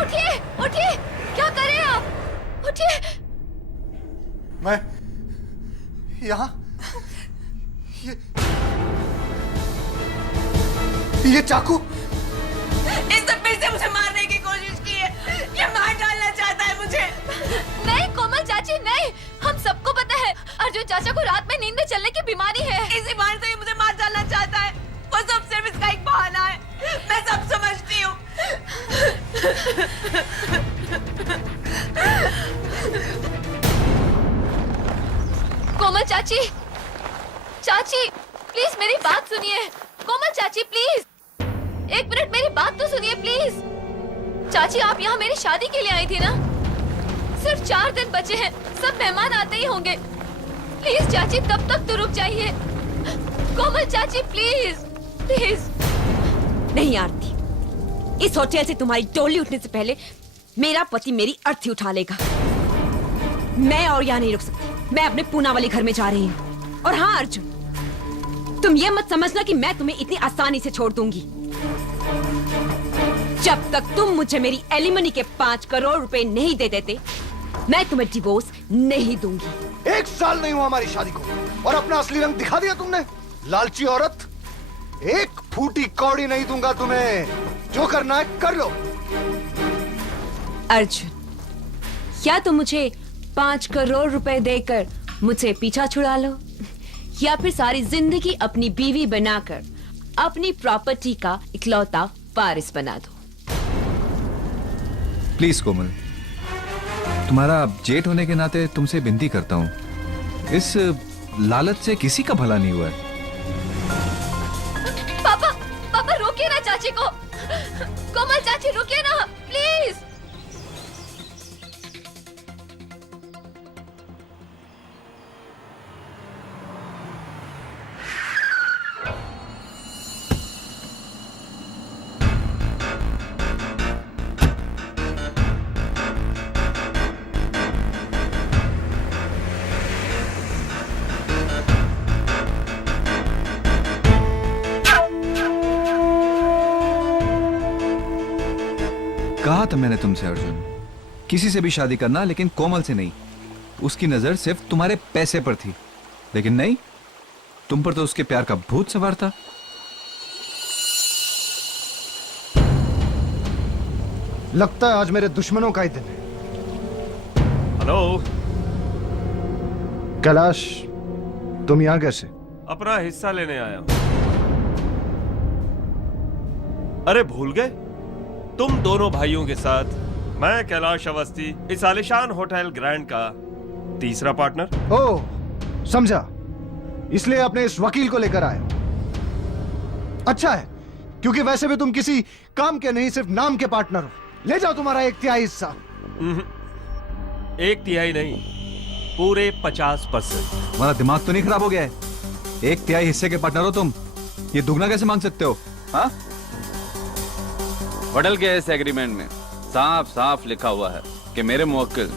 उठिए उठिए, क्या कर रहे हैं आप? उठिए। मैं यहाँ ये चाकू, इसने फिर से मुझे मारने की कोशिश की है। ये मार डालना चाहता है मुझे। नहीं कोमल चाची नहीं, हम सबको पता है अर्जुन चाचा को रात में नींद में चलने की बीमारी है। इसी बार से ये मुझे मार डालना चाहता है। वो सब सिर्फ इसका एक बहाना है। मैं सब समझती हूँ। कोमल चाची, चाची प्लीज मेरी बात सुनिए। कोमल चाची प्लीज, एक मिनट मेरी बात तो सुनिए प्लीज। चाची आप यहाँ मेरी शादी के लिए आई थी ना? सिर्फ 4 दिन बचे हैं, सब मेहमान आते ही होंगे। प्लीज चाची तब तक तो रुक जाइए। कोमल चाची प्लीज प्लीज। नहीं आरती, इस होटल से तुम्हारी टोली उठने से पहले मेरा पति मेरी अर्थी उठा लेगा। मैं और यहाँ नहीं रुक सकती, मैं अपने पूना वाले घर में जा रही हूँ। और हाँ अर्जुन, तुम ये मत समझना कि मैं तुम्हें इतनी आसानी से छोड़ दूंगी। जब तक तुम मुझे मेरी एलिमनी के 5 करोड़ रुपए नहीं दे देते, मैं तुम्हें डिवोर्स नहीं दूंगी। 1 साल नहीं हुआ हमारी शादी को और अपना असली रंग दिखा दिया तुमने। लालची औरत, 1 फूटी कौड़ी नहीं दूंगा तुम्हें। जो करना है कर लो। अर्जुन, क्या तुम मुझे 5 करोड़ रुपए देकर मुझसे पीछा छुड़ा लो, या फिर सारी जिंदगी अपनी बीवी बनाकर अपनी प्रॉपर्टी का इकलौता वारिस बना दो? प्लीज कोमल, तुम्हारा जेठ होने के नाते तुमसे विनती करता हूँ, इस लालच से किसी का भला नहीं हुआ है। पापा पापा रोकिए ना चाची को। कोमल चाची रुकिए ना प्लीज। कहा था मैंने तुमसे अर्जुन, किसी से भी शादी करना लेकिन कोमल से नहीं। उसकी नजर सिर्फ तुम्हारे पैसे पर थी, लेकिन नहीं, तुम पर तो उसके प्यार का भूत सवार था। लगता है आज मेरे दुश्मनों का ही दिन है। हेलो, कैलाश, तुम यहां कैसे? अपना हिस्सा लेने आया हूं। अरे भूल गए, तुम दोनों भाइयों के साथ मैं कैलाश अवस्थी इस आलिशान होटल ग्रैंड का तीसरा पार्टनर। ओह, समझा। इसलिए अपने इस वकील को लेकर आए। अच्छा है, क्योंकि वैसे भी तुम किसी काम के नहीं, सिर्फ नाम के पार्टनर हो। ले जाओ तुम्हारा 1/3 हिस्सा। 1/3 नहीं, पूरे 50%। तुम्हारा दिमाग तो नहीं खराब हो गया है? 1/3 हिस्से के पार्टनर हो तुम, ये दुगना कैसे मांग सकते हो? हाँ, होटल के इस एग्रीमेंट में साफ साफ लिखा हुआ है कि मेरे मुवक्किल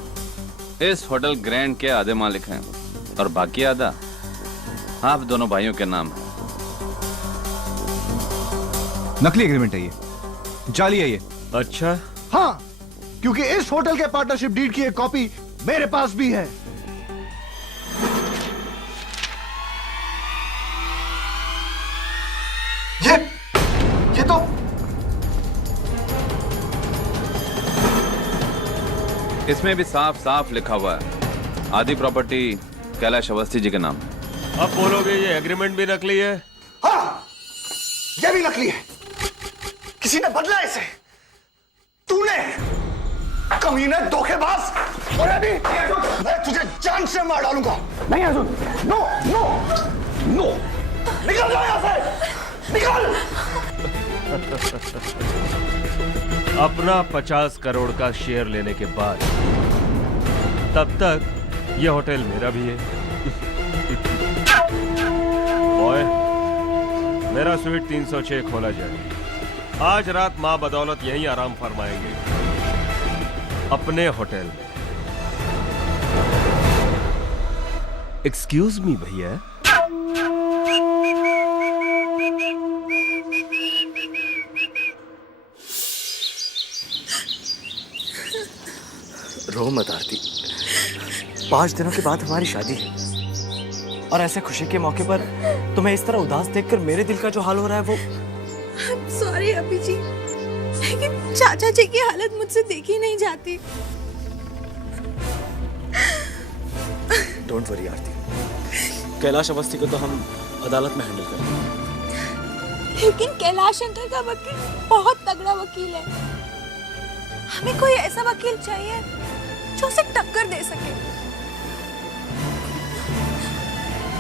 इस होटल ग्रैंड के आधे मालिक हैं और बाकी आधा आप दोनों भाइयों के नाम है। नकली एग्रीमेंट है ये, जाली है ये। अच्छा, हाँ, क्योंकि इस होटल के पार्टनरशिप डीड की एक कॉपी मेरे पास भी है। ये तो इसमें भी साफ साफ लिखा हुआ है आधी प्रॉपर्टी कैलाश अवस्थी जी के नाम है। अब बोलोगे ये एग्रीमेंट भी नकली है? हाँ, ये भी नकली है। किसी ने बदला इसे। तूने, कमीने, धोखेबाज। और अभी मैं तुझे जान से मार डालूंगा। नहीं अर्जुन, नो नो नो, निकल जाओ यहाँ से, निकल। अपना 50 करोड़ का शेयर लेने के बाद तब तक ये होटल मेरा भी है। ओए, मेरा स्वीट 306 खोला जाए। आज रात मां बदौलत यहीं आराम फरमाएंगे, अपने होटल में। एक्सक्यूज मी भैया। रो मत आरती। 5 दिनों के बाद हमारी शादी है और ऐसे खुशी के मौके पर तुम्हें इस तरह उदास देखकर मेरे दिल का जो हाल हो रहा है वो। सॉरी अभी जी, लेकिन चाचा जी की हालत मुझसे देखी नहीं जाती। डोंट वरी आरती, कैलाश अवस्थी को तो हम अदालत में हैंडल करेंगे। लेकिन कैलाश अंकल का वकील बहुत तगड़ा वकील है। हमें कोई ऐसा वकील चाहिए जो उसे टक्कर दे सके।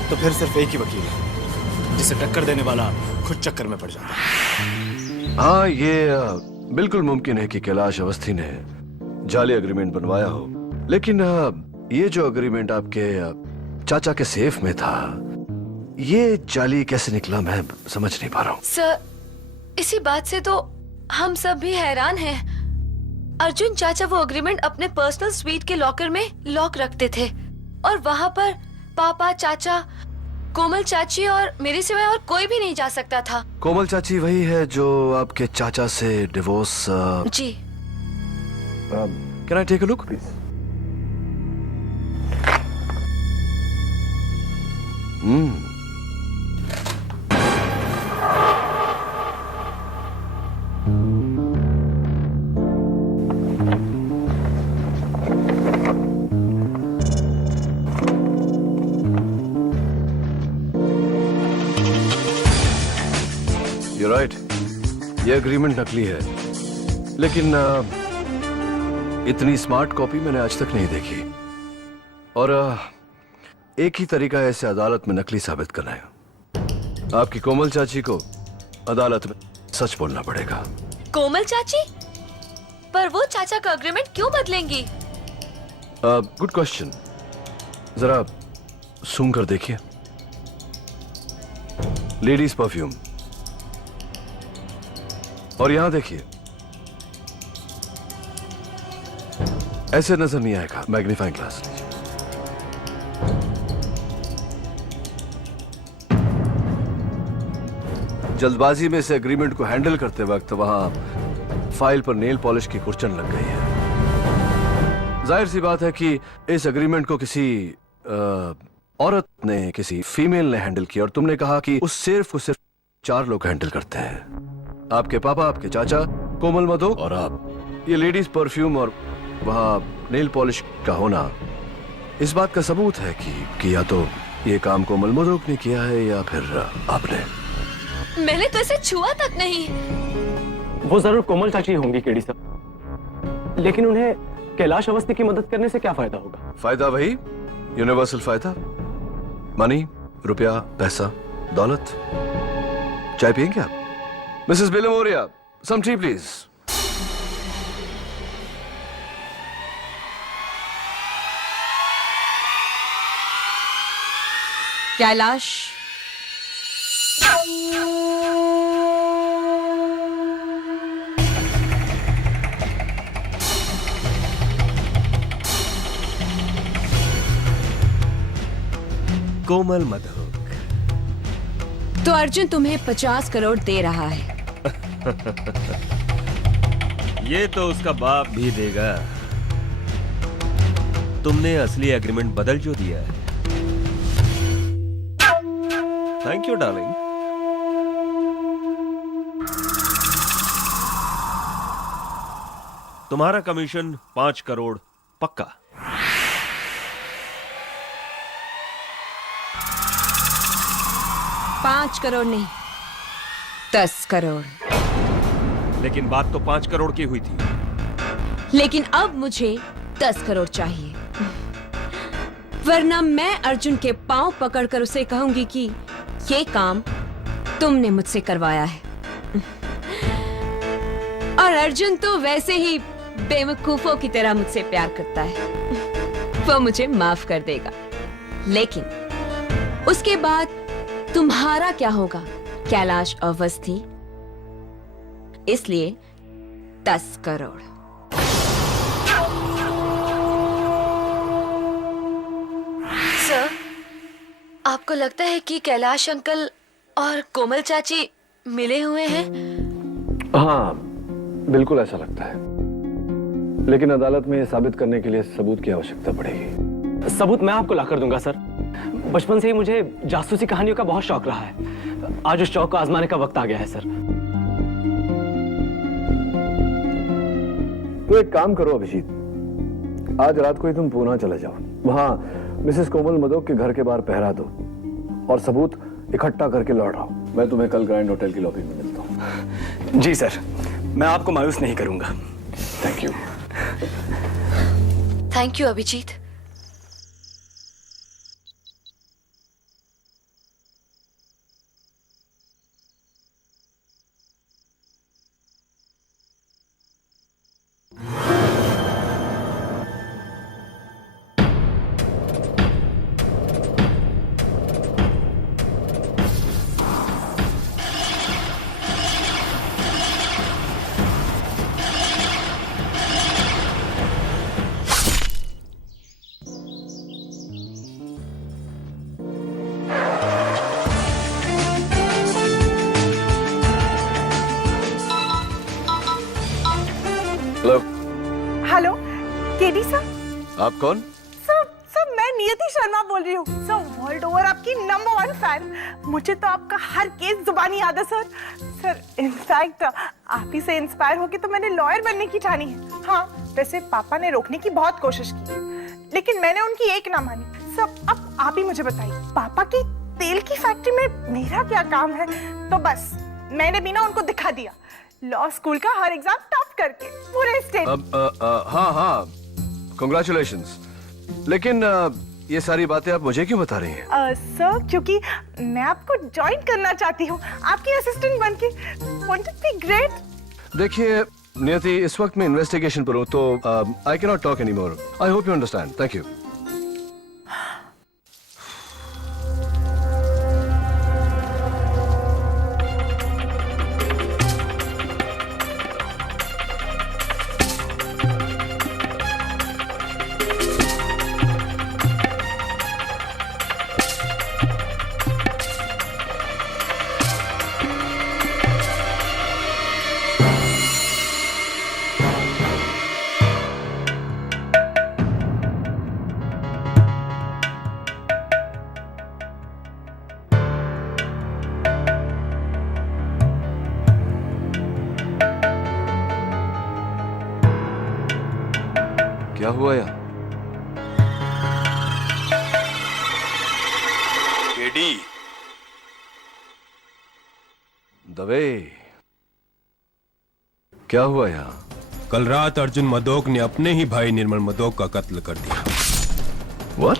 तो फिर सिर्फ एक ही वकील है जिसे टक्कर देने वाला खुद चक्कर में पड़ जाता है। हाँ, ये बिल्कुल मुमकिन है कि कैलाश अवस्थी ने जाली एग्रीमेंट बनवाया हो, लेकिन ये जो एग्रीमेंट आपके चाचा के सेफ में था, ये जाली कैसे निकला मैं समझ नहीं पा रहा हूँ। सर, इसी बात से तो हम सब भी हैरान हैं। अर्जुन चाचा वो एग्रीमेंट अपने पर्सनल स्वीट के लॉकर में लॉक रखते थे और वहाँ पर पापा, चाचा, कोमल चाची और मेरे सिवाय और कोई भी नहीं जा सकता था। कोमल चाची वही है जो आपके चाचा से डिवोर्स। जी। Can I take a look please? You're right. ये एग्रीमेंट नकली है, लेकिन इतनी स्मार्ट कॉपी मैंने आज तक नहीं देखी। और एक ही तरीका है इसे अदालत में नकली साबित करना है। आपकी कोमल चाची को अदालत में सच बोलना पड़ेगा। कोमल चाची? पर वो चाचा का एग्रीमेंट क्यों बदलेंगी? Good question. जरा सूंघ कर देखिए। Ladies perfume. और यहां देखिए, ऐसे नजर नहीं आएगा। मैग्नीफाइंग ग्लास लीजिए। जल्दबाजी में इस एग्रीमेंट को हैंडल करते वक्त वहां फाइल पर नेल पॉलिश की कुर्चन लग गई है। जाहिर सी बात है कि इस एग्रीमेंट को किसी औरत ने, किसी फीमेल ने हैंडल किया, और तुमने कहा कि उस सिर्फ को सिर्फ 4 लोग हैंडल करते हैं। आपके पापा, आपके चाचा, कोमल मधोक और आप। ये लेडीज परफ्यूम और वहां नेल पॉलिश का होना इस बात का सबूत है कि या तो ये काम कोमल मधोक ने किया है या फिर आपने। मैंने तो इसे छुआ तक नहीं। वो जरूर कोमल चाची होंगी केडी साहब, लेकिन उन्हें कैलाश अवस्थी की मदद करने से क्या फायदा होगा? फायदा वही यूनिवर्सल फायदा, मनी, रुपया, पैसा, दौलत। चाय पियेंगे आप? Mrs Belmoria, some tea please. Kailash, Komal Madhok. तो अर्जुन तुम्हें 50 करोड़ दे रहा है। ये तो उसका बाप भी देगा। तुमने असली एग्रीमेंट बदल जो दिया है। Thank you darling. तुम्हारा कमीशन 5 करोड़ पक्का। पांच करोड़ नहीं, 10 करोड़। लेकिन बात तो 5 करोड़ की हुई थी। लेकिन अब मुझे 10 करोड़ चाहिए, वरना मैं अर्जुन के पांव पकड़कर उसे कहूंगी कि ये काम तुमने मुझसे करवाया है। और अर्जुन तो वैसे ही बेवकूफों की तरह मुझसे प्यार करता है, वो मुझे माफ कर देगा। लेकिन उसके बाद तुम्हारा क्या होगा कैलाश अवस्थी? इसलिए 10 करोड़। सर, आपको लगता है कि कैलाश अंकल और कोमल चाची मिले हुए हैं? हाँ, बिल्कुल ऐसा लगता है। लेकिन अदालत में ये साबित करने के लिए सबूत की आवश्यकता पड़ेगी। सबूत मैं आपको लाकर दूंगा सर। बचपन से ही मुझे जासूसी कहानियों का बहुत शौक रहा है। आज उस शौक को आजमाने का वक्त आ गया है सर। तो एक काम करो अभिजीत, आज रात को ही तुम पूना चले जाओ, वहां मिसेस कोमल मदोक के घर के बाहर पहरा दो और सबूत इकट्ठा करके लौट आओ। मैं तुम्हें कल ग्रैंड होटल की लॉबी में मिलता हूँ। जी सर, मैं आपको मायूस नहीं करूंगा। Thank you. Thank you Abhijeet. Hello. Hello KD sir. आप कौन? सर मैं नियति शर्मा बोल रही हूँ सर, वर्ल्ड ओवर आपकी नंबर 1 फैन। मुझे तो आपका हर केस जुबानी याद है सर। सर इनफैक्ट आप ही से इंस्पायर होके तो मैंने लॉयर बनने की ठानी है। हाँ वैसे पापा ने रोकने की बहुत कोशिश की लेकिन मैंने उनकी एक ना मानी। सर अब आप ही मुझे बताइए, पापा की तेल की फैक्ट्री में मेरा क्या काम है? तो बस मैंने भी ना उनको दिखा दिया, लॉ स्कूल का हर एग्जाम टॉप करके पूरे स्टेट। हाँ, कांग्रेचुलेशंस। लेकिन ये सारी बातें आप मुझे क्यों बता रही हैं? सर क्योंकि मैं आपको ज्वाइन करना चाहती हूँ आपकी असिस्टेंट बनके। Won't it be great? देखिए नियति, इस वक्त मैं इन्वेस्टिगेशन पर हूँ तो I can not talk anymore. I hope you understand. Thank you. क्या हुआ यार? केडी, दवे, क्या हुआ यहाँ? कल रात अर्जुन मदोक ने अपने ही भाई निर्मल मदोक का कत्ल कर दिया। What?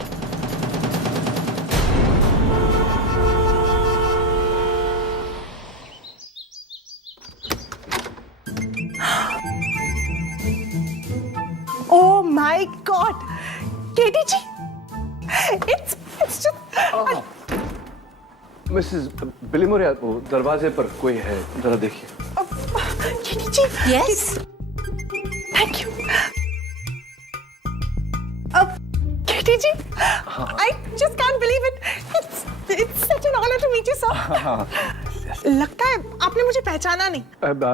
Oh my God, KD ji, it's just Mrs Bilimoria, वो दरवाजे पर कोई है, जरा देखिए। KD ji. Yes thank you. KD ji, I just can't believe it. It's such an honor to meet you, sir. लगता है आपने मुझे पहचाना नहीं।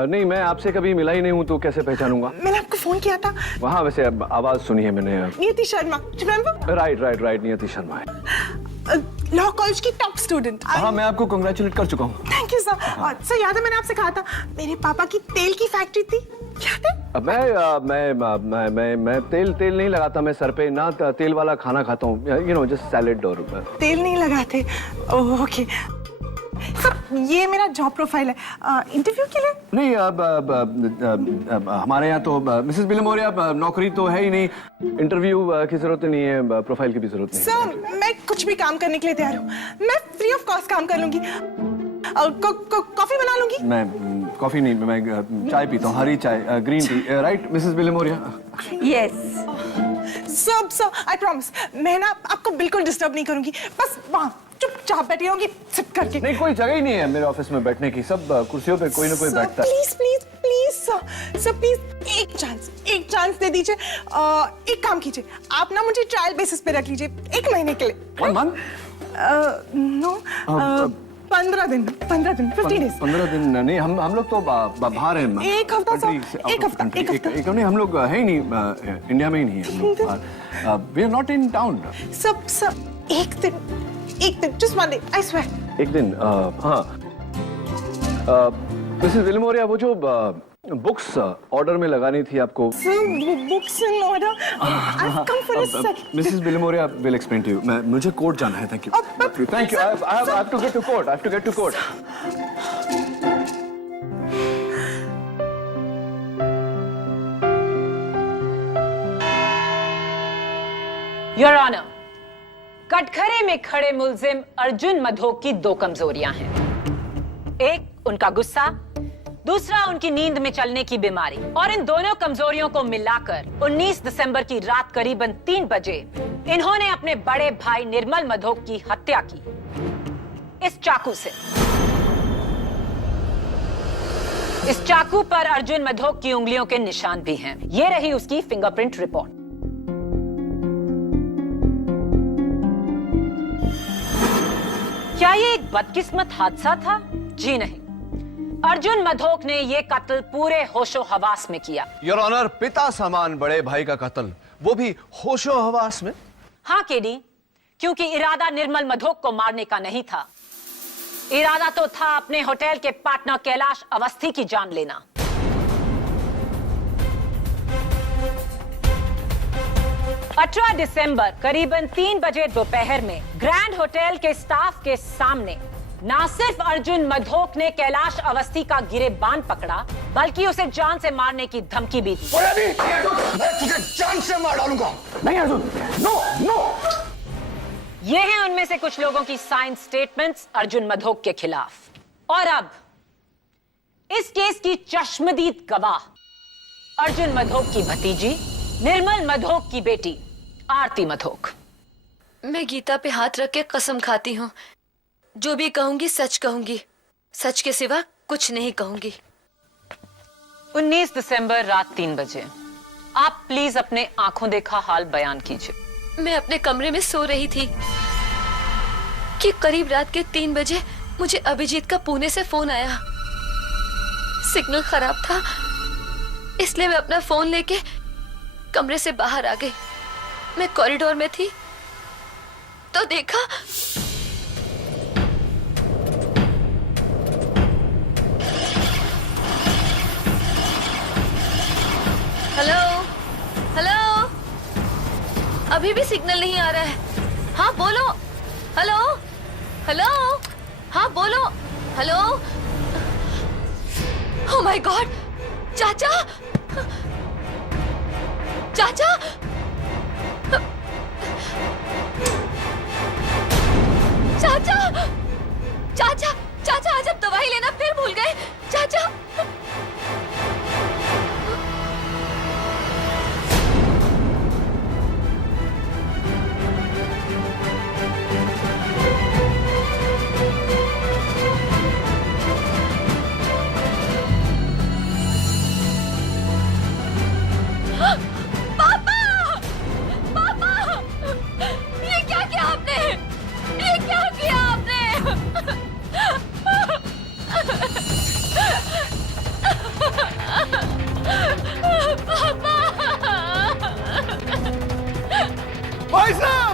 नहीं, मैं आपसे कभी मिला ही नहीं हूँ तो कैसे पहचानूंगा? मैंने आपको फोन किया था। वहाँ वैसे आवाज सुनी है मैंने। नियति शर्मा, रिमेम्बर? राइट, नियति शर्मा है। लॉ कॉलेज की टॉप स्टूडेंट। हाँ, मैं आपको कांग्रेचुलेट कर चुका हूँ। Thank you sir. सर याद है मैंने आपसे कहा था मेरे पापा की तेल की फैक्ट्री थी, याद है? मैं तेल नहीं लगाता मैं सर पे, ना तेल वाला खाना खाता हूँ, यू नो जस्ट सैलेड और तेल नहीं लगाते। ओके सर, ये मेरा जॉब प्रोफाइल है इंटरव्यू के लिए। नहीं, अब हमारे यहाँ तो मिसेस बिलिमोरिया नौकरी तो है ही नहीं, इंटरव्यू की जरूरत नहीं है, प्रोफाइल की भी जरूरत नहीं। सर मैं कुछ भी काम करने के लिए तैयार हूँ, मैं फ्री ऑफ कॉस्ट काम कर लूंगी। कॉफी बना लूंगी। मैं कॉफी नहीं, मैं चाय पीता हूँ, हरी चाय, green tea. Right Mrs Bilimoria? Yes sir I promise मैं ना आपको बिल्कुल डिस्टर्ब नहीं करूंगी, बस वहाँ चुपचाप बैठी रहूंगी सिप करके। नहीं, कोई जगह ही नहीं है मेरे ऑफिस में बैठने की, सब कुर्सियों पे कोई ना कोई बैठता है। प्लीज सर प्लीज एक चांस दे दीजिए। एक काम कीजिए, आप ना मुझे ट्रायल बेसिस पे रख लीजिए 1 महीने के लिए। 1 month? नो 15 दिन 15 days। 15 दिन नहीं, हम लोग तो बाहर हैं। एक हफ्ता सर, एक हफ्ता। नहीं, हम लोग है ही नहीं, इंडिया में ही नहीं है। We are not in town. सब एक दिन just one day, I swear। एक दिन, हाँ। मिसेस विल्मोरिया, वो जो बुक्स ऑर्डर में लगानी थी आपको। Books in order. I've come for a sec। Mrs Wilmoria will explain to you. मुझे कोर्ट जाना है। Thank you. Thank you. I have to get to court। I have to get to court। Your honour, कटघरे में खड़े मुल्जिम अर्जुन मधोक की दो कमजोरियां हैं। एक उनका गुस्सा, दूसरा उनकी नींद में चलने की बीमारी। और इन दोनों कमजोरियों को मिलाकर 19 दिसंबर की रात करीबन 3 बजे इन्होंने अपने बड़े भाई निर्मल मधोक की हत्या की, इस चाकू से। इस चाकू पर अर्जुन मधोक की उंगलियों के निशान भी हैं। ये रही उसकी फिंगरप्रिंट रिपोर्ट। क्या ये एक बदकिस्मत हादसा था? जी नहीं, अर्जुन मधोक ने ये कत्ल पूरे होशो हवास में किया। योर ऑनर, पिता समान बड़े भाई का कत्ल, वो भी होशो हवास में। हाँ केडी, क्योंकि इरादा निर्मल मधोक को मारने का नहीं था। इरादा तो था अपने होटल के पार्टनर कैलाश अवस्थी की जान लेना। अठारह दिसंबर करीबन 3 बजे दोपहर में ग्रैंड होटल के स्टाफ के सामने ना सिर्फ अर्जुन मधोक ने कैलाश अवस्थी का गिरेबान पकड़ा, बल्कि उसे जान से मारने की धमकी भी दी। मैं तुझे जान से मार डालूंगा। नहीं अर्जुन, नो नो। ये हैं उनमें से कुछ लोगों की साइन स्टेटमेंट्स अर्जुन मधोक के खिलाफ। और अब इस केस की चश्मदीद गवाह अर्जुन मधोक की भतीजी निर्मल मधोक की बेटी आरती मधोक। मैं गीता पे हाथ रख के कसम खाती हूँ, जो भी कहूंगी सच कहूंगी, सच के सिवा कुछ नहीं कहूंगी। 19 दिसंबर रात 3 बजे आप प्लीज अपने आंखों देखा हाल बयान कीजिए। मैं अपने कमरे में सो रही थी कि करीब रात के 3 बजे मुझे अभिजीत का पुणे से फोन आया। सिग्नल खराब था, इसलिए मैं अपना फोन लेके कमरे से बाहर आ गई। मैं कॉरिडोर में थी तो देखा हेलो हेलो, अभी भी सिग्नल नहीं आ रहा है। हाँ बोलो। हेलो हेलो, हाँ बोलो। हेलो। ओह माय गॉड, चाचा चाचा चाचा चाचा चाचा, आज आप दवाई लेना फिर भूल गए। चाचा भाई साहब,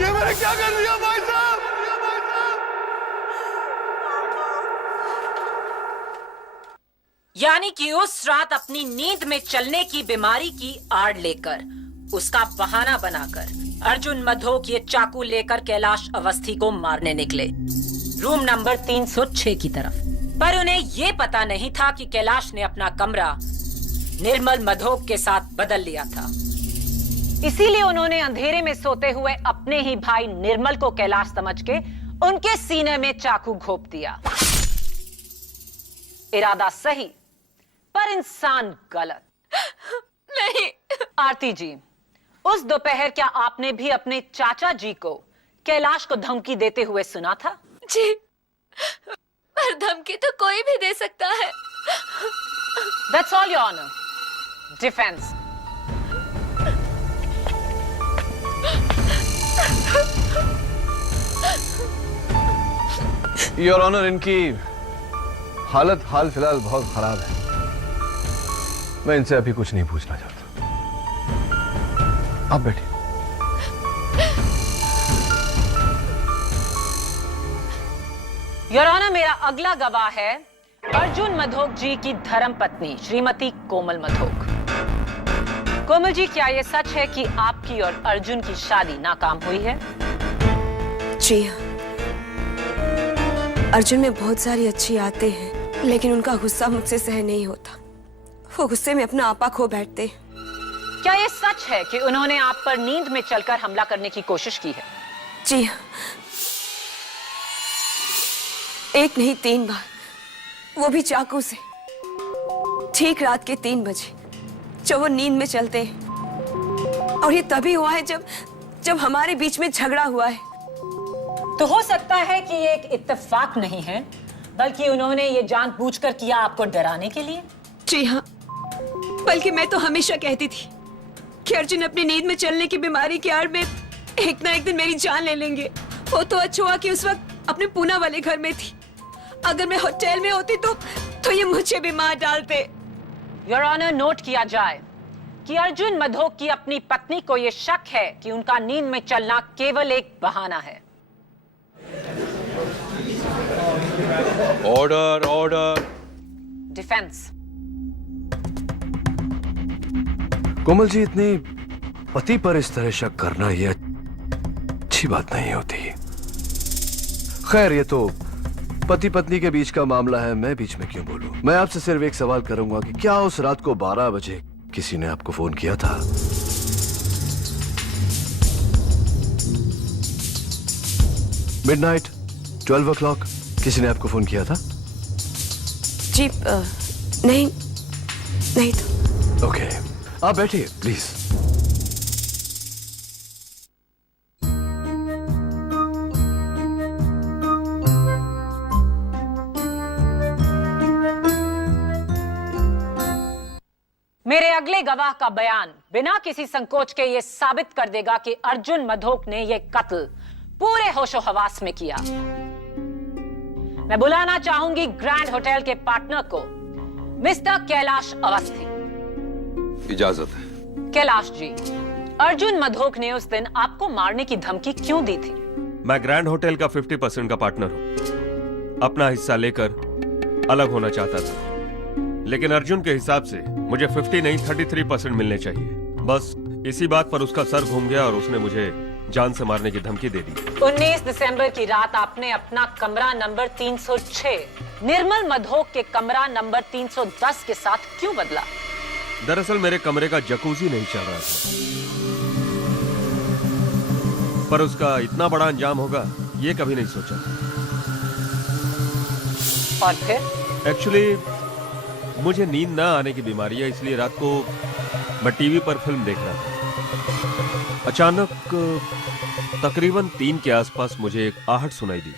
ये मैंने क्या कर दिया भाई साहब? यानी कि उस रात अपनी नींद में चलने की बीमारी की आड़ लेकर, उसका बहाना बनाकर अर्जुन मधोक ये चाकू लेकर कैलाश अवस्थी को मारने निकले, रूम नंबर 306 की तरफ। पर उन्हें ये पता नहीं था कि कैलाश ने अपना कमरा निर्मल मधोक के साथ बदल लिया था। इसीलिए उन्होंने अंधेरे में सोते हुए अपने ही भाई निर्मल को कैलाश समझ के उनके सीने में चाकू घोंप दिया। इरादा सही पर इंसान गलत। नहीं। आरती जी, उस दोपहर क्या आपने भी अपने चाचा जी को कैलाश को धमकी देते हुए सुना था? जी, पर धमकी तो कोई भी दे सकता है। That's all, Your Honor. Defense. Your honour, इनकी हालत हाल फिलहाल बहुत खराब है। मैं इनसे अभी कुछ नहीं पूछना चाहता। आप बैठिए। योर ऑनर, मेरा अगला गवाह है अर्जुन मधोक जी की धर्म पत्नी श्रीमती कोमल मधोक। कोमल जी, क्या यह सच है कि आपकी और अर्जुन की शादी नाकाम हुई है? जी हाँ। अर्जुन में बहुत सारी अच्छी आदतें हैं, लेकिन उनका गुस्सा मुझसे सहन नहीं होता। वो गुस्से में अपना आपा खो बैठते हैं। क्या यह सच है कि उन्होंने आप पर नींद में चलकर हमला करने की कोशिश की है? जी हाँ, एक नहीं 3 बार, वो भी चाकू से। ठीक रात के 3 बजे जब वो नींद में चलते हैं। और ये तभी हुआ है जब हमारे बीच में झगड़ा हुआ है। तो हो सकता है कि ये एक इत्तेफाक नहीं है, बल्कि उन्होंने ये जानबूझकर किया आपको डराने के लिए। जी हाँ, बल्कि मैं तो हमेशा कहती थी कि अर्जुन अपनी नींद में चलने की बीमारी की आड़ में एक ना एक दिन मेरी जान ले लेंगे। वो तो अच्छा हुआ कि उस वक्त अपने पूना वाले घर में थी। अगर मैं होटल में होती तो ये मुझे भी मार डालते। योर ऑनर, नोट किया जाए कि अर्जुन मधोक की अपनी पत्नी को यह शक है कि उनका नींद में चलना केवल एक बहाना है। Order, order. Defence. Komal ji, इतनी पति पर इस तरह शक करना ये अच्छी बात नहीं होती। खैर, ये तो पति पत्नी के बीच का मामला है, मैं बीच में क्यों बोलूं। मैं आपसे सिर्फ एक सवाल करूंगा कि क्या उस रात को 12 बजे किसी ने आपको फोन किया था? मिडनाइट 12 o'clock किसी ने आपको फोन किया था? जी नहीं तो। ओके, आप बैठिए प्लीज। मेरे अगले गवाह का बयान बिना किसी संकोच के यह साबित कर देगा कि अर्जुन मधोक ने यह कत्ल पूरे होशो हवास में किया। मैं बुलाना चाहूंगी ग्रैंड होटल के पार्टनर को, मिस्टर कैलाश अवस्थी। इजाजत है। कैलाश जी, अर्जुन मधोक ने उस दिन आपको मारने की धमकी क्यों दी थी? मैं ग्रैंड होटल का 50% का पार्टनर हूं। अपना हिस्सा लेकर अलग होना चाहता था, लेकिन अर्जुन के हिसाब से मुझे 50 नहीं 33% मिलने चाहिए। बस इसी बात पर उसका सर घूम गया और उसने मुझे जान से मारने की धमकी दे दी। 19 दिसंबर की रात आपने अपना कमरा नंबर 306 निर्मल मधोक के कमरा नंबर 310 के साथ क्यों बदला? दरअसल मेरे कमरे का जकूजी नहीं चल रहा था, पर उसका इतना बड़ा अंजाम होगा ये कभी नहीं सोचा। और फिर? एक्चुअली मुझे नींद ना आने की बीमारी है, इसलिए रात को मैं टीवी पर फिल्म देख रहा था। अचानक तकरीबन 3 के आसपास मुझे एक आहट सुनाई दी।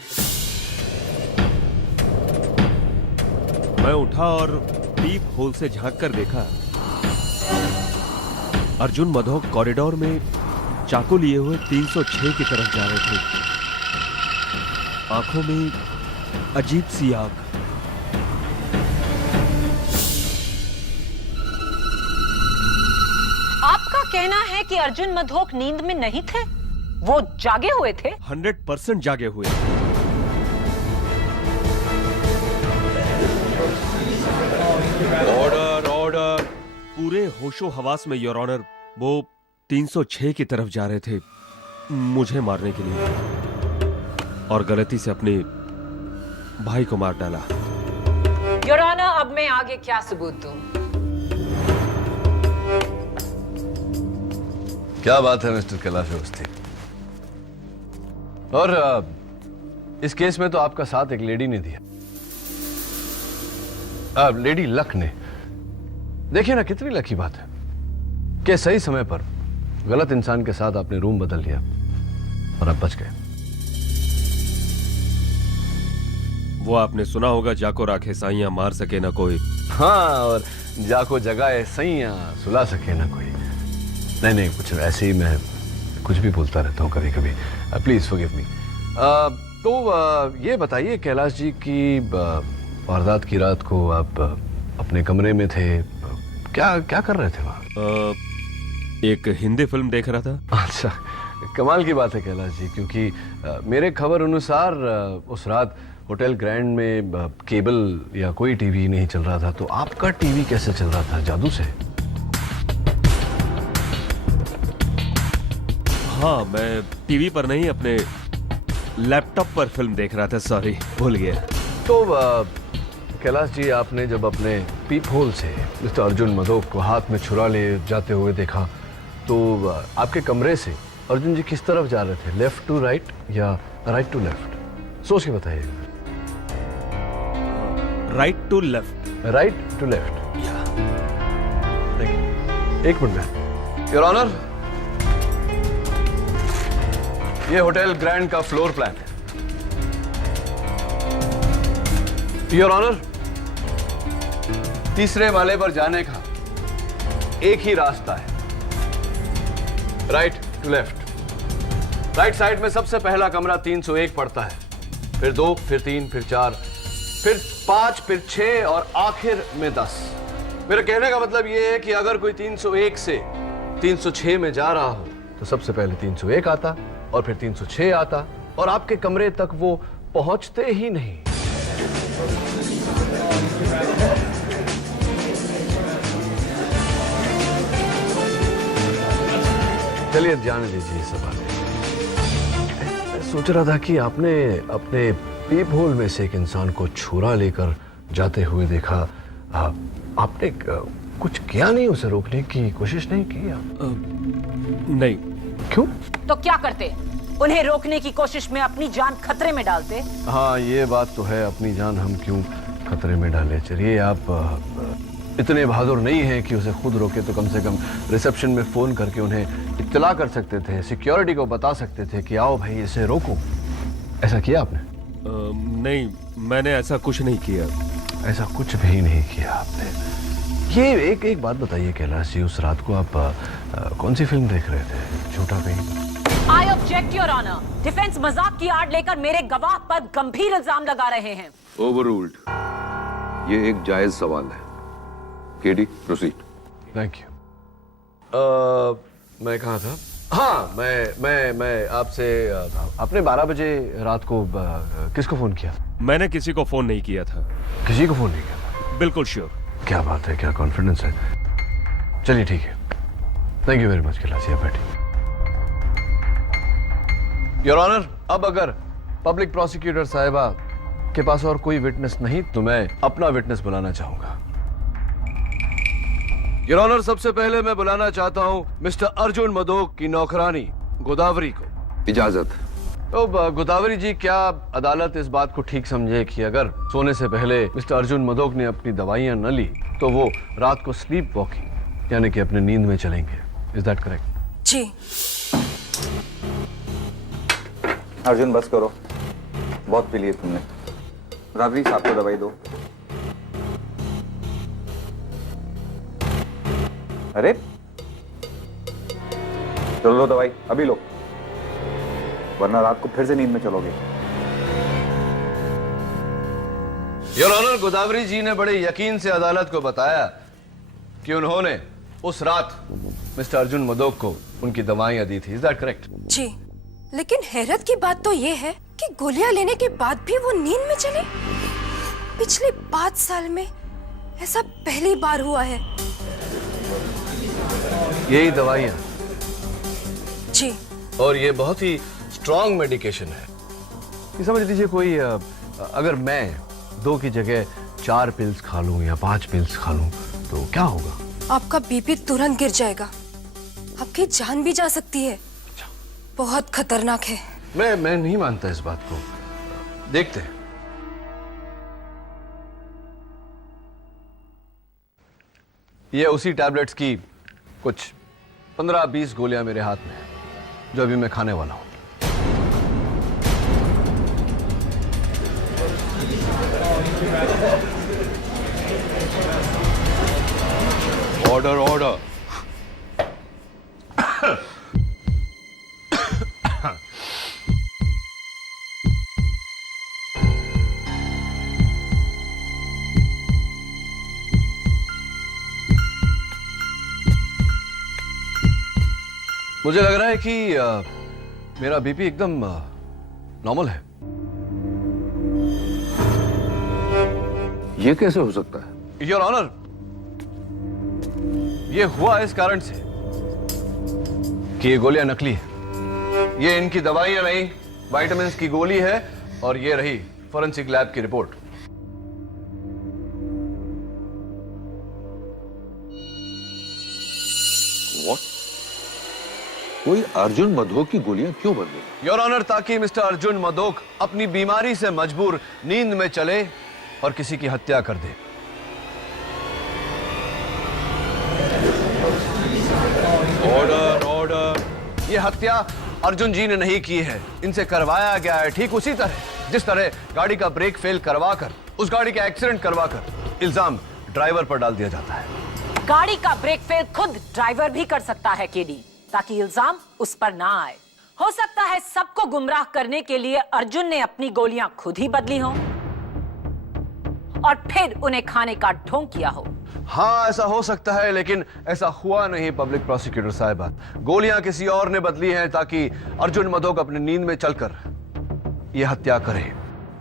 मैं उठा और पीप होल से झांक कर देखा, अर्जुन मधोक कॉरिडोर में चाकू लिए हुए 306 की तरफ जा रहे थे। आंखों में अजीब सी आग। आपका कहना है कि अर्जुन मधोक नींद में नहीं थे, वो जागे हुए थे? 100% जागे हुए। Order, order. पूरे होशो हवास में योर ऑनर, वो 306 की तरफ जा रहे थे मुझे मारने के लिए, और गलती से अपने भाई को मार डाला। योर ऑनर, अब मैं आगे क्या सबूत दूं? क्या बात है मिस्टर कैलाश अवस्थी। और इस केस में तो आपका साथ एक लेडी ने दिया, लेडी लक ने। देखिए ना, कितनी लकी बात है कि सही समय पर गलत इंसान के साथ आपने रूम बदल लिया और आप बच गए। वो आपने सुना होगा, जाको राखे साइयां मार सके ना कोई। हाँ, और जाको जगाए सैयां सुला सके ना कोई। नहीं, कुछ ऐसे ही मैं कुछ भी बोलता रहता हूँ कभी कभी। Please forgive me. तो ये बताइए कैलाश जी की वारदात की रात को आप अपने कमरे में थे, क्या क्या कर रहे थे वहाँ? एक हिंदी फिल्म देख रहा था। अच्छा, कमाल की बात है कैलाश जी, क्योंकि मेरे खबर अनुसार उस रात होटल ग्रैंड में केबल या कोई टीवी नहीं चल रहा था, तो आपका टीवी कैसे चल रहा था? जादू से? हाँ, मैं टीवी पर नहीं अपने लैपटॉप पर फिल्म देख रहा था, सॉरी भूल गया। तो कैलाश जी, आपने जब अपने पीप होल से मिस्टर अर्जुन मदोक को हाथ में छुरा ले जाते हुए देखा, तो आपके कमरे से अर्जुन जी किस तरफ जा रहे थे? लेफ्ट टू राइट या राइट टू लेफ्ट? सोच के बताइए। Right to left. Right to left. एक मिनट में। योर ऑनर, ये होटल ग्रैंड का फ्लोर प्लान है। योर ऑनर, तीसरे माले पर जाने का एक ही रास्ता है, right to left. Right side में सबसे पहला कमरा 301 पड़ता है, फिर 2, फिर 3, फिर 4, फिर 5, फिर 6 और आखिर में 10। मेरे कहने का मतलब यह है कि अगर कोई 301 से 306 में जा रहा हो तो सबसे पहले 301 आता और फिर 306 आता और आपके कमरे तक वो पहुंचते ही नहीं। चलिए जाने दीजिए सब बातें। मैं सोच रहा था कि आपने अपने पीप होल में से एक इंसान को छुरा लेकर जाते हुए देखा, आपने कुछ किया नहीं? उसे रोकने की कोशिश नहीं की आप? नहीं। क्यों? तो क्या करते? उन्हें रोकने की कोशिश में अपनी जान खतरे में डालते। हाँ, ये बात तो है, अपनी जान हम क्यों खतरे में डाले। चलिए, आप इतने बहादुर नहीं हैं कि उसे खुद रोके, तो कम से कम रिसेप्शन में फोन करके उन्हें इत्तला कर सकते थे, सिक्योरिटी को बता सकते थे कि आओ भाई इसे रोको। ऐसा किया आपने? नहीं, मैंने ऐसा कुछ नहीं किया। ऐसा कुछ भी नहीं किया आपने? ये एक बात बताइए कैलाश जी, उस रात को आप कौन सी फिल्म देख रहे थे? झूठा कहीं? I object your honour. Defence मजाक की आड़ लेकर मेरे गवाह पर गंभीर इल्जाम लगा रहे हैं। ओवररूल्ड। ये एक जायज सवाल है। KD, proceed. Thank you. मैं कहाँ था? हाँ, मैं आपसे आपने 12 बजे रात को किसको फोन किया? मैंने किसी को फोन नहीं किया था। किसी को फोन नहीं किया था? बिल्कुल श्योर। क्या बात है, क्या कॉन्फिडेंस है। चलिए ठीक है, thank you very much Kailash ji, बैठिए। योर ऑनर, अब अगर पब्लिक प्रोसिक्यूटर साहिबा के पास और कोई विटनेस नहीं तो मैं अपना विटनेस बुलाना चाहूंगा। योर ऑनर, सबसे पहले मैं बुलाना चाहता हूं मिस्टर अर्जुन मदोक की नौकरानी गोदावरी को। इजाजत। तो गोदावरी जी, क्या अदालत इस बात को ठीक समझे कि अगर सोने से पहले मिस्टर अर्जुन मदोक ने अपनी दवाइयां न ली तो वो रात को स्लीप वॉकिंग यानी कि अपने नींद में चलेंगे? Is that correct? जी। अर्जुन बस करो, बहुत पी लिए तुमने। गोदावरी साहब को दवाई दो। अरे चलो लो दवाई, अभी लो, वरना रात को फिर से नींद में चलोगे। योर ऑनर, गोदावरी जी ने बड़े यकीन से अदालत को बताया कि उन्होंने उस रात मिस्टर अर्जुन मदोक को उनकी दवाइयां दी थी। Is that correct? जी, लेकिन हैरत की बात तो ये है कि गोलियां लेने के बाद भी वो नींद में चले। पिछले 5 साल में ऐसा पहली बार हुआ है। यही दवाइयां? जी। और ये बहुत ही स्ट्रॉन्ग मेडिकेशन है। ये समझ लीजिए कोई अगर मैं 2 की जगह 4 पिल्स खा लूं या 5 पिल्स खा लूं तो क्या होगा? आपका बीपी तुरंत गिर जाएगा, आपकी जान भी जा सकती है। बहुत खतरनाक है। मैं नहीं मानता इस बात को। देखते हैं। ये उसी टैबलेट्स की कुछ 15-20 गोलियां मेरे हाथ में हैं जो अभी मैं खाने वाला हूं। Order order. मुझे लग रहा है कि मेरा बीपी एकदम नॉर्मल है। ये कैसे हो सकता है? योर ऑनर, ये हुआ इस कारण से कि ये गोलियां नकली है। ये इनकी दवाइयां नहीं, विटामिन्स की गोली है, और ये रही फोरेंसिक लैब की रिपोर्ट। What? कोई अर्जुन मधोक की गोलियां क्यों बदली? योर ऑनर, ताकि मिस्टर अर्जुन मधोक अपनी बीमारी से मजबूर नींद में चले और किसी की हत्या कर दे। Order order. ये हत्या अर्जुन जी ने नहीं की है, इनसे करवाया गया है। ठीक उसी तरह जिस तरह गाड़ी का ब्रेक फेल करवाकर, उस गाड़ी का एक्सीडेंट करवाकर इल्जाम ड्राइवर पर डाल दिया जाता है। गाड़ी का ब्रेक फेल खुद ड्राइवर भी कर सकता है केडी, ताकि इल्जाम उस पर ना आए। हो सकता है सबको गुमराह करने के लिए अर्जुन ने अपनी गोलियां खुद ही बदली हो और फिर उन्हें खाने का ढोंग किया हो। हाँ, ऐसा हो सकता है, लेकिन ऐसा हुआ नहीं पब्लिक प्रोसिक्यूटर साहिबा। गोलियां किसी और ने बदली हैं ताकि अर्जुन मधोक अपनी नींद में चलकर यह हत्या करे।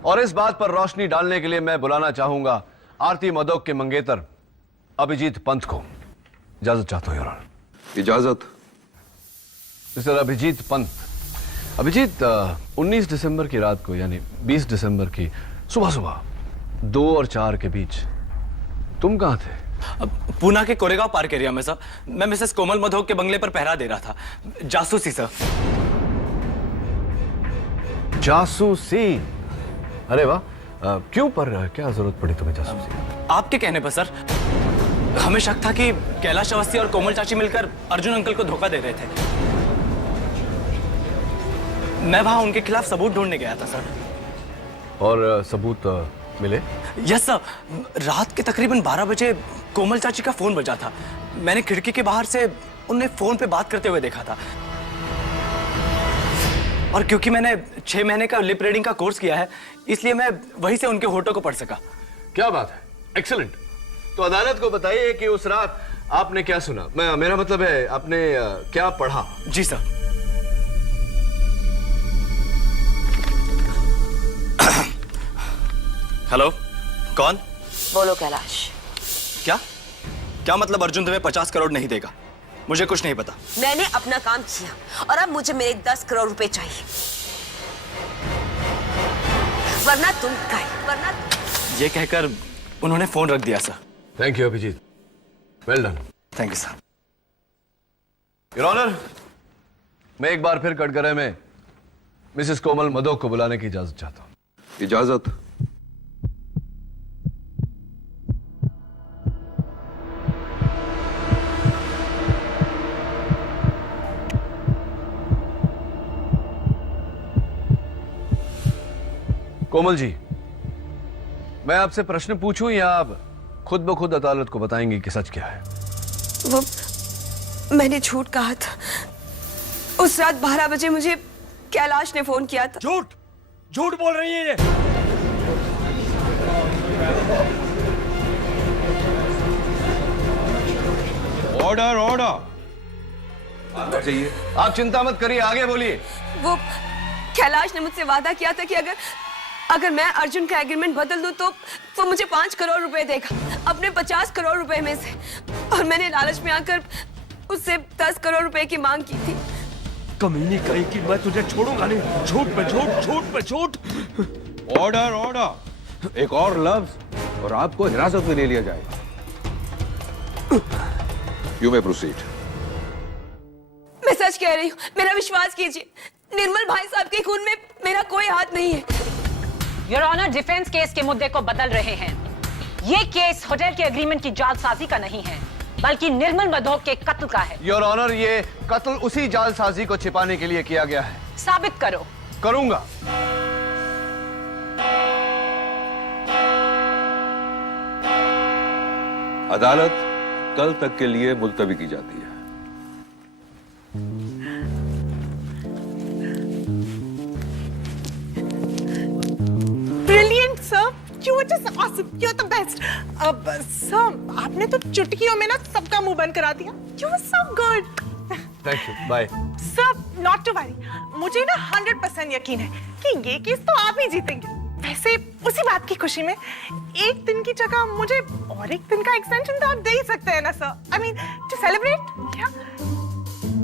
और इस बात पर रोशनी डालने के लिए मैं बुलाना चाहूंगा आरती मधोक के मंगेतर अभिजीत पंत को। इजाजत चाहता हूं योर ऑनर। इजाजत। मिस्टर अभिजीत पंत। अभिजीत, 19 दिसंबर की रात को, यानी 20 दिसंबर की सुबह सुबह 2 और 4 के बीच तुम कहां थे? पूना के कोरेगांव पार्क एरिया में सर। मैं मिसेस कोमल मधोक के बंगले पर पहरा दे रहा था, जासूसी सर। जासूसी? अरे वाह, क्यों, पर क्या जरूरत पड़ी तुम्हें जासूसी? आपके कहने पर सर। हमें शक था कि कैलाश अवस्थी और कोमल चाची मिलकर अर्जुन अंकल को धोखा दे रहे थे। मैं वहां उनके खिलाफ सबूत ढूंढने गया था सर। और सबूत मिले? Yes sir. रात के तकरीबन 12 बजे कोमल चाची का फोन बजा था। मैंने खिड़की के बाहर से उन्हें फोन पे बात करते हुए देखा था। और क्योंकि मैंने 6 महीने का लिप रीडिंग का कोर्स किया है, इसलिए मैं वहीं से उनके होठों को पढ़ सका। क्या बात है, एक्सीलेंट। तो अदालत को बताइए कि उस रात आपने क्या सुना। मेरा मतलब है, आपने क्या पढ़ा? जी सर। हेलो, कौन? बोलो कैलाश। क्या मतलब अर्जुन तुम्हें 50 करोड़ नहीं देगा? मुझे कुछ नहीं पता। मैंने अपना काम किया और अब मुझे मेरे 10 करोड़ रुपए चाहिए, वरना तुम वरना। ये कहकर उन्होंने फोन रख दिया sir. Thank you Abhijeet, well done. Thank you sir. Your honour, मैं एक बार फिर कटघरे में मिसेस कोमल मधोक को बुलाने की इजाजत चाहता हूं। इजाजत। कोमल जी, मैं आपसे प्रश्न पूछूं या आप खुद ब खुद अदालत को बताएंगी कि सच क्या है? वो मैंने झूठ कहा था। उस रात 12 बजे मुझे कैलाश ने फोन किया था। झूठ झूठ बोल रही है ये। Order order. चाहिए। आप चिंता मत करिए, आगे बोलिए। वो कैलाश ने मुझसे वादा किया था कि अगर मैं अर्जुन का एग्रीमेंट बदल दूं तो वो मुझे 5 करोड़ रुपए देगा, अपने 50 करोड़ रुपए में से। और मैंने लालच में आकर उससे 10 करोड़ रुपए की मांग की थी। कमीनी कहीं की, मैं तुझे छोड़ूंगा नहीं। झूठ पे झूठ, झूठ पे झूठ। Order order. एक और लफ्ज और आपको हिरासत में ले लिया जाएगा। You may proceed. मैं सच कह रही हूँ, मेरा विश्वास कीजिए। निर्मल भाई साहब के खून में मेरा कोई हाथ नहीं है। योर ऑनर, डिफेंस केस के मुद्दे को बदल रहे हैं। ये केस होटल के एग्रीमेंट की जालसाजी का नहीं है, बल्कि निर्मल मधोक के कत्ल का है। योर ऑनर, ये कत्ल उसी जालसाजी को छिपाने के लिए किया गया है। साबित करो। करूंगा। अदालत कल तक के लिए मुलतवी की जाती है। Brilliant, sir. You were just awesome. You're the best. अब sir, आपने तो चुटकियों में ना सबका मुंह बंद करा दिया. You were so good. Thank you, bye. Sir not to worry, मुझे ना 100% यकीन है कि ये केस तो आप ही जीतेंगे। वैसे उसी बात की खुशी में एक दिन की जगह मुझे और एक दिन का एक्सटेंशन तो आप दे ही सकते हैं ना sir. I mean to celebrate. क्या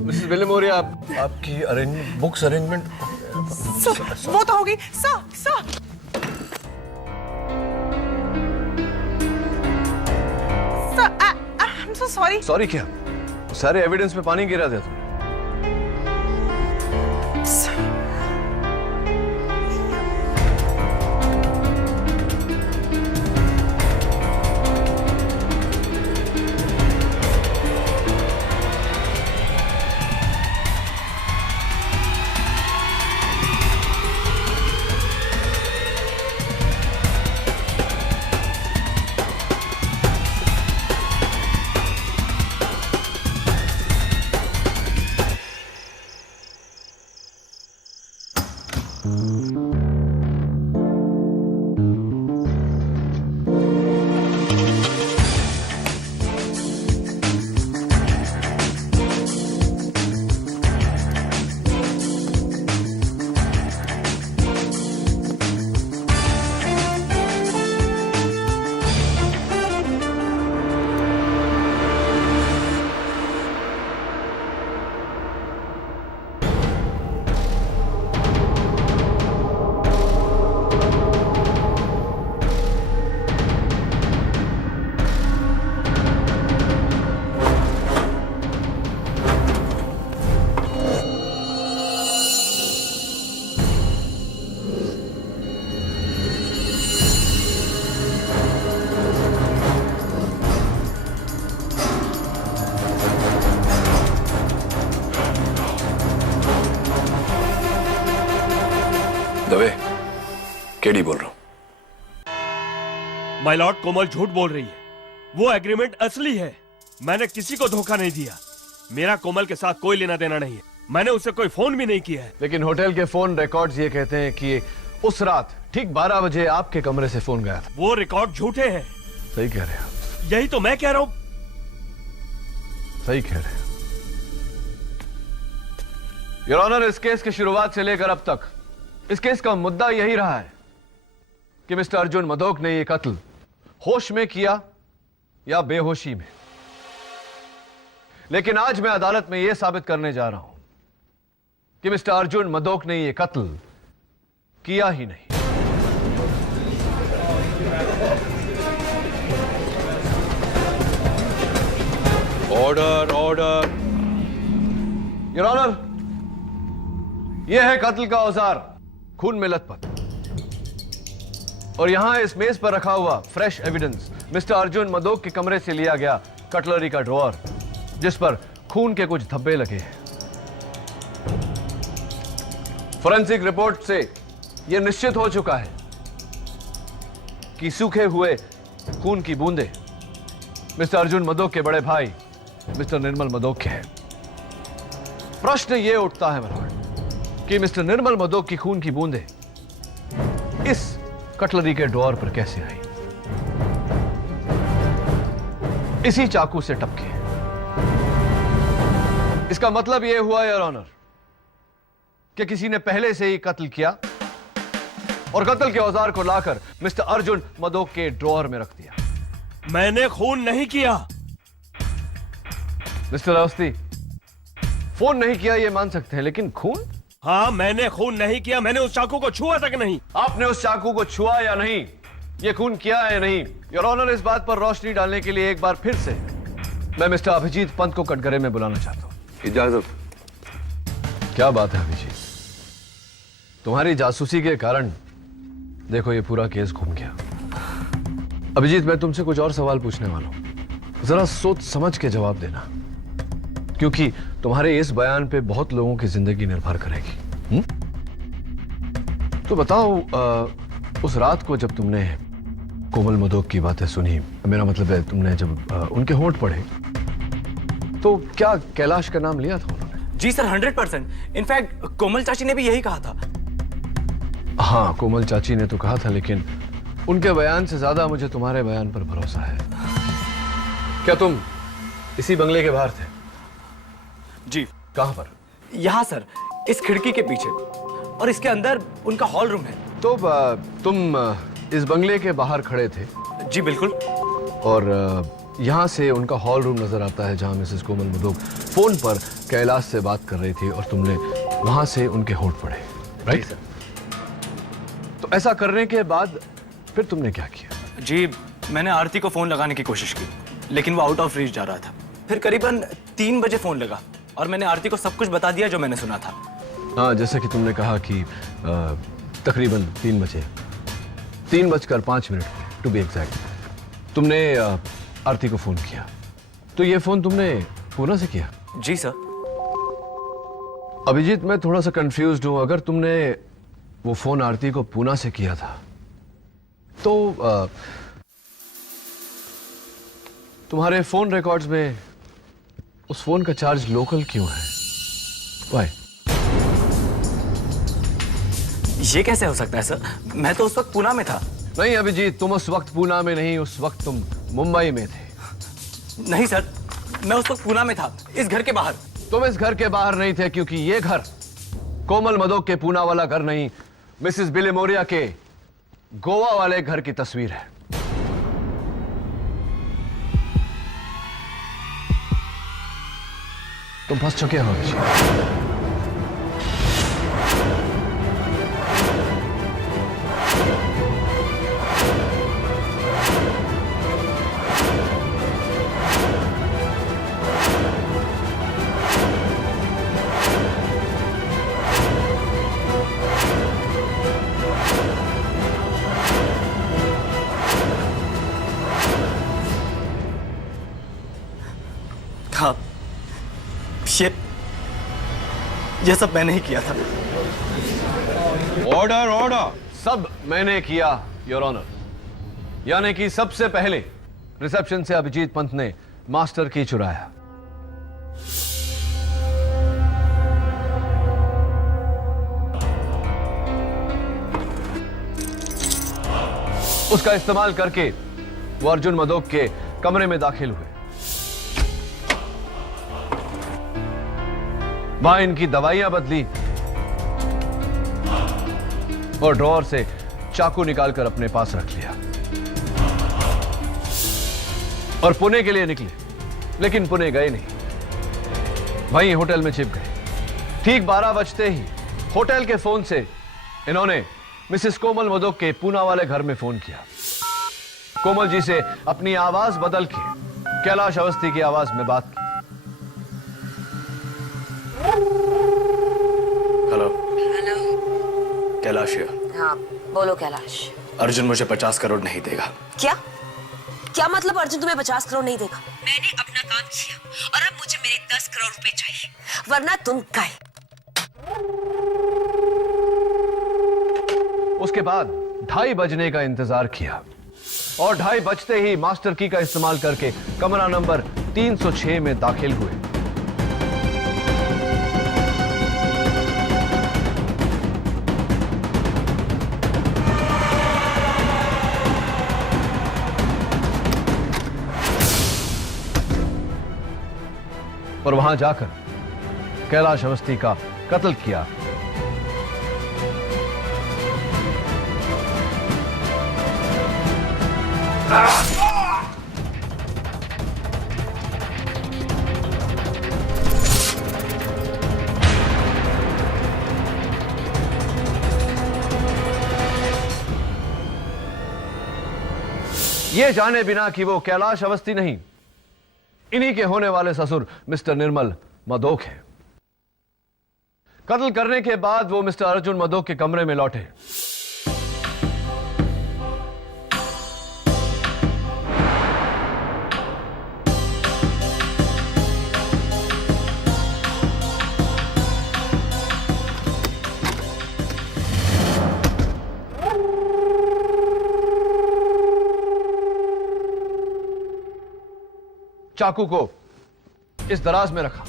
मिसेस विलियमोरिया, आपकी बुक्स अरेंजमेंट वो तो हो गई। Sir I am so sorry. Sorry क्या? सारे एविडेंस पे पानी गिरा दिया तुम। दवे, केडी बोल रहा हूं। माय लॉर्ड, कोमल झूठ बोल रही है। वो एग्रीमेंट असली है। मैंने किसी को धोखा नहीं दिया। मेरा कोमल के साथ कोई लेना देना नहीं है। मैंने उसे कोई फोन भी नहीं किया है। लेकिन होटल के फोन रिकॉर्ड्स ये कहते हैं कि उस रात ठीक 12 बजे आपके कमरे से फोन गया था। वो रिकॉर्ड झूठे हैं। सही कह रहे हैं आप। यही तो मैं कह रहा हूं। सही कह रहे हैं। योर ऑनर, इस केस की शुरुआत से लेकर अब तक इस केस का मुद्दा यही रहा है कि मिस्टर अर्जुन मदोक ने यह कत्ल होश में किया या बेहोशी में। लेकिन आज मैं अदालत में यह साबित करने जा रहा हूं कि मिस्टर अर्जुन मदोक ने यह कत्ल किया ही नहीं। Order, order. योर ऑनर, यह है कत्ल का औजार, खून में लथपथ। और यहां इस मेज पर रखा हुआ fresh evidence, mister Arjun Madok के कमरे से लिया गया कटलरी का ड्रॉअर, जिस पर खून के कुछ धब्बे लगे हैं। फोरेंसिक रिपोर्ट से यह निश्चित हो चुका है कि सूखे हुए खून की बूंदें मिस्टर अर्जुन मदोक के बड़े भाई मिस्टर निर्मल मदोक के हैं। प्रश्न यह उठता है मनोहर कि मिस्टर निर्मल मदोक की खून की बूंदें इस कटलरी के ड्रॉअर पर कैसे आई? इसी चाकू से टपके। इसका मतलब यह हुआ योर ऑनर कि किसी ने पहले से ही कत्ल किया और कत्ल के औजार को लाकर मिस्टर अर्जुन मदोक के ड्रॉअर में रख दिया। मैंने खून नहीं किया। मिस्टर अवस्थी, फोन नहीं किया यह मान सकते हैं, लेकिन खून? हाँ, मैंने खून नहीं किया। मैंने उस चाकू को छुआ तक नहीं। आपने उस चाकू को छुआ या नहीं, यह खून किया है या नहीं, योर ऑनर इस बात पर रोशनी डालने के लिए एक बार फिर से मैं मिस्टर अभिजीत पंत को कटघरे में बुलाना चाहता हूं। इजाजत। क्या बात है अभिजीत, तुम्हारी जासूसी के कारण देखो ये पूरा केस घूम गया। अभिजीत, मैं तुमसे कुछ और सवाल पूछने वाला हूं, जरा सोच समझ के जवाब देना, क्योंकि तुम्हारे इस बयान पे बहुत लोगों की जिंदगी निर्भर करेगी। तो बताओ, उस रात को जब तुमने कोमल मदोक की बातें सुनी, मेरा मतलब है तुमने जब उनके होंठ पढ़े, तो क्या कैलाश का नाम लिया था उन्होंने? जी सर, 100%। इनफैक्ट कोमल चाची ने भी यही कहा था। हाँ, कोमल चाची ने तो कहा था, लेकिन उनके बयान से ज्यादा मुझे तुम्हारे बयान पर भरोसा है। क्या तुम इसी बंगले के बाहर थे? जी। कहाँ पर? यहाँ सर, इस खिड़की के पीछे, और इसके अंदर उनका हॉल रूम है। तो तुम इस बंगले के बाहर खड़े थे? जी बिल्कुल। और यहाँ से उनका हॉल रूम नजर आता है जहाँ मिसेस कोमल मदोक फोन पर कैलाश से बात कर रही थी और तुमने वहां से उनके होंठ पड़े, राइट? सर। तो ऐसा करने के बाद फिर तुमने क्या किया? जी, मैंने आरती को फोन लगाने की कोशिश की, लेकिन वो आउट ऑफ रीच जा रहा था। फिर करीबन 3 बजे फोन लगा और मैंने आरती को सब कुछ बता दिया जो मैंने सुना था। हाँ, जैसे कि तुमने कहा कि तकरीबन 3 बजे, 3:05 टू बी एग्जैक्ट, तुमने आरती को फोन किया। तो ये फोन तुमने पूना से किया? जी सर। अभिजीत, मैं थोड़ा सा कंफ्यूज्ड हूं। अगर तुमने वो फोन आरती को पूना से किया था तो तुम्हारे फोन रिकॉर्ड्स में उस फोन का चार्ज लोकल क्यों है? Why? ये कैसे हो सकता है सर? मैं तो उस वक्त पूना में था। नहीं अभिजीत, तुम उस वक्त पूना में नहीं, उस वक्त तुम मुंबई में थे। नहीं सर, मैं उस वक्त पूना में था, इस घर के बाहर। तुम इस घर के बाहर नहीं थे क्योंकि ये घर कोमल मदोक के पूना वाला घर नहीं, मिसेस बिलेमोरिया के गोवा वाले घर की तस्वीर है। तुम फंस चुके हो अभिजीत। हाँ, ये सब मैंने ही किया था। Order order. सब मैंने किया योर ऑनर। यानी कि सबसे पहले रिसेप्शन से अभिजीत पंत ने मास्टर की चुराया, उसका इस्तेमाल करके वो अर्जुन मदोक के कमरे में दाखिल हुए। वहां इनकी दवाइयां बदली और ड्रॉअर से चाकू निकालकर अपने पास रख लिया और पुणे के लिए निकले, लेकिन पुणे गए नहीं, वहीं होटल में छिप गए। ठीक 12 बजते ही होटल के फोन से इन्होंने मिसेस कोमल मदोक के पूना वाले घर में फोन किया। कोमल जी से अपनी आवाज बदल के कैलाश अवस्थी की आवाज में बात की। हेलो। हेलो। कैलाश है। हाँ बोलो कैलाश। अर्जुन मुझे 50 करोड़ नहीं देगा। क्या क्या मतलब अर्जुन तुम्हें 50 करोड़ नहीं देगा? मैंने अपना काम किया और अब मुझे मेरे 10 करोड़ रुपए चाहिए, वरना तुम गए। उसके बाद 2:30 बजने का इंतजार किया और 2:30 बजते ही मास्टर की का इस्तेमाल करके कमरा नंबर 306 में दाखिल हुए। और वहां जाकर कैलाश अवस्थी का कत्ल किया। ये जाने बिना कि वो कैलाश अवस्थी नहीं, इन्हीं के होने वाले ससुर मिस्टर निर्मल मदोक हैं। कत्ल करने के बाद वो मिस्टर अर्जुन मदोक के कमरे में लौटे। चाकू को इस दराज में रखा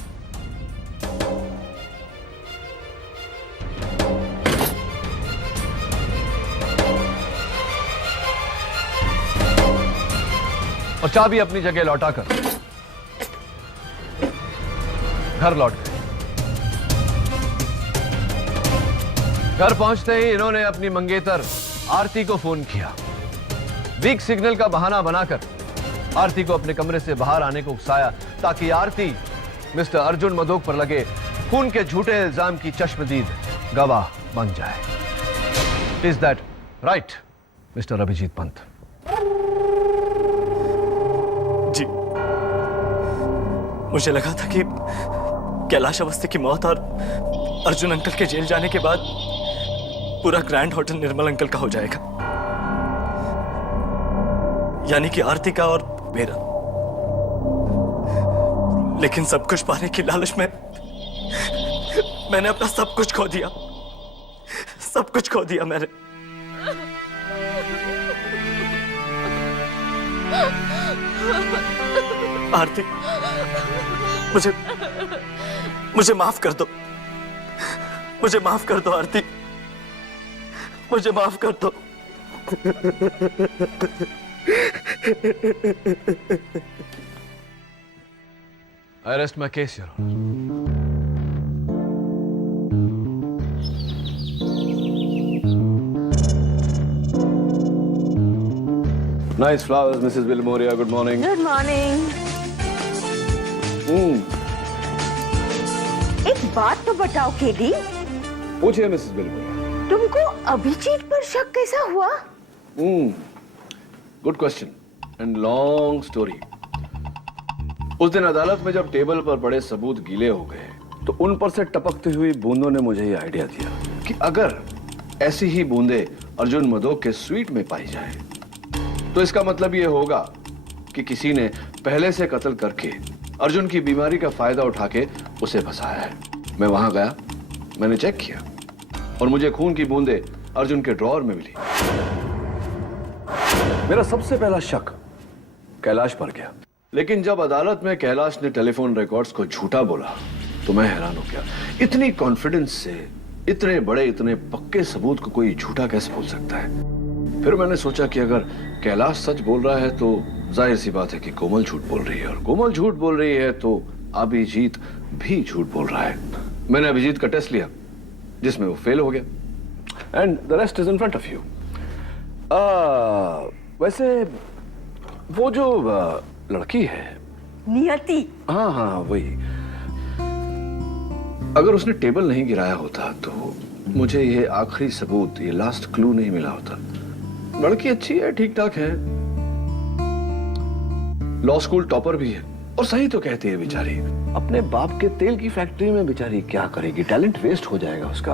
और चाबी अपनी जगह लौटाकर घर लौट गए। घर पहुंचते ही इन्होंने अपनी मंगेतर आरती को फोन किया। वीक सिग्नल का बहाना बनाकर आरती को अपने कमरे से बाहर आने को उकसाया ताकि आरती मिस्टर अर्जुन मधोक पर लगे खून के झूठे इल्जाम की चश्मदीद गवाह बन जाए। Is that right mister Abhijeet Pant? जी, मुझे लगा था कि कैलाश अवस्थी की मौत और अर्जुन अंकल के जेल जाने के बाद पूरा ग्रैंड होटल निर्मल अंकल का हो जाएगा, यानी कि आरती का और मेरा। लेकिन सब कुछ पाने की लालच में मैंने अपना सब कुछ खो दिया, सब कुछ खो दिया मैंने। आरती, मुझे माफ कर दो, मुझे माफ कर दो आरती, मुझे माफ कर दो। I rest my case, Your Honor. Nice flowers, Mrs. Vilmoria. Good morning. Good morning. एक बात तो बताओ केडी, पूछिए मिसेस विल्मोरिया। तुमको अभिजीत पर शक कैसा हुआ? Good question and long story. उस दिन अदालत में जब टेबल पर बड़े सबूत गीले हो गए तो उन पर से टपकती हुई बूंदों ने मुझे ये आइडिया दिया कि अगर ऐसी ही बूंदें अर्जुन मधोक के स्वीट में पाई जाए तो इसका मतलब ये होगा कि किसी ने पहले से कत्ल करके अर्जुन की बीमारी का फायदा उठा के उसे फंसाया है। मैं वहां गया, मैंने चेक किया और मुझे खून की बूंदें अर्जुन के ड्रॉअर में मिली। मेरा सबसे पहला शक कैलाश पर गया, लेकिन जब अदालत में कैलाश ने टेलीफोन रिकॉर्ड्स को झूठा बोला तो मैं हैरान हो गया। इतनी कॉन्फिडेंस से इतने बड़े इतने पक्के सबूत को कोई झूठा कैसे बोल सकता है? फिर मैंने सोचा कि अगर कैलाश सच बोल रहा है तो जाहिर सी बात है कि कोमल झूठ बोल रही है, और कोमल झूठ बोल रही है तो अभिजीत भी झूठ बोल रहा है। मैंने अभिजीत का टेस्ट लिया जिसमें वो फेल हो गया and the rest is in front of you. वैसे वो जो लड़की है नियति, हाँ हाँ वही, अगर उसने टेबल नहीं गिराया होता तो मुझे ये आखिरी सबूत, ये लास्ट क्लू नहीं मिला होता। लड़की अच्छी है, ठीक ठाक है, लॉ स्कूल टॉपर भी है और सही तो कहती है बेचारी। अपने बाप के तेल की फैक्ट्री में बेचारी क्या करेगी, टैलेंट वेस्ट हो जाएगा उसका।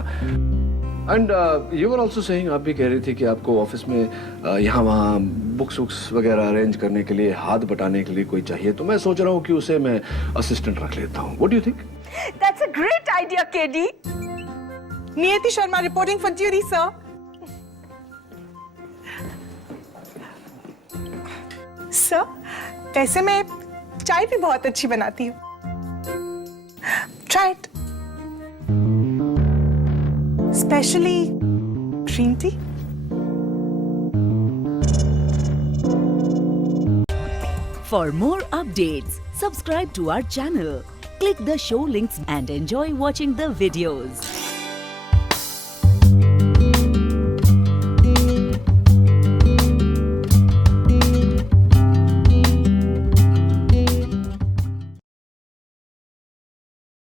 And you were also saying, आप भी कह रही थी कि आपको ऑफिस में यहाँ वहाँ बुक्स वुक्स वगैरह अरेंज करने के लिए, हाथ बटाने के लिए कोई चाहिए, तो मैं सोच रहा हूँ कि उसे मैं असिस्टेंट रख लेता हूँ। What do you think? That's a great idea KD. Niyati Sharma reporting for duty sir. Sir, वैसे मैं चाय भी बहुत अच्छी बनाती हूँ, try it, specially green tea. For more updates, subscribe to our channel, click the show links and enjoy watching the videos.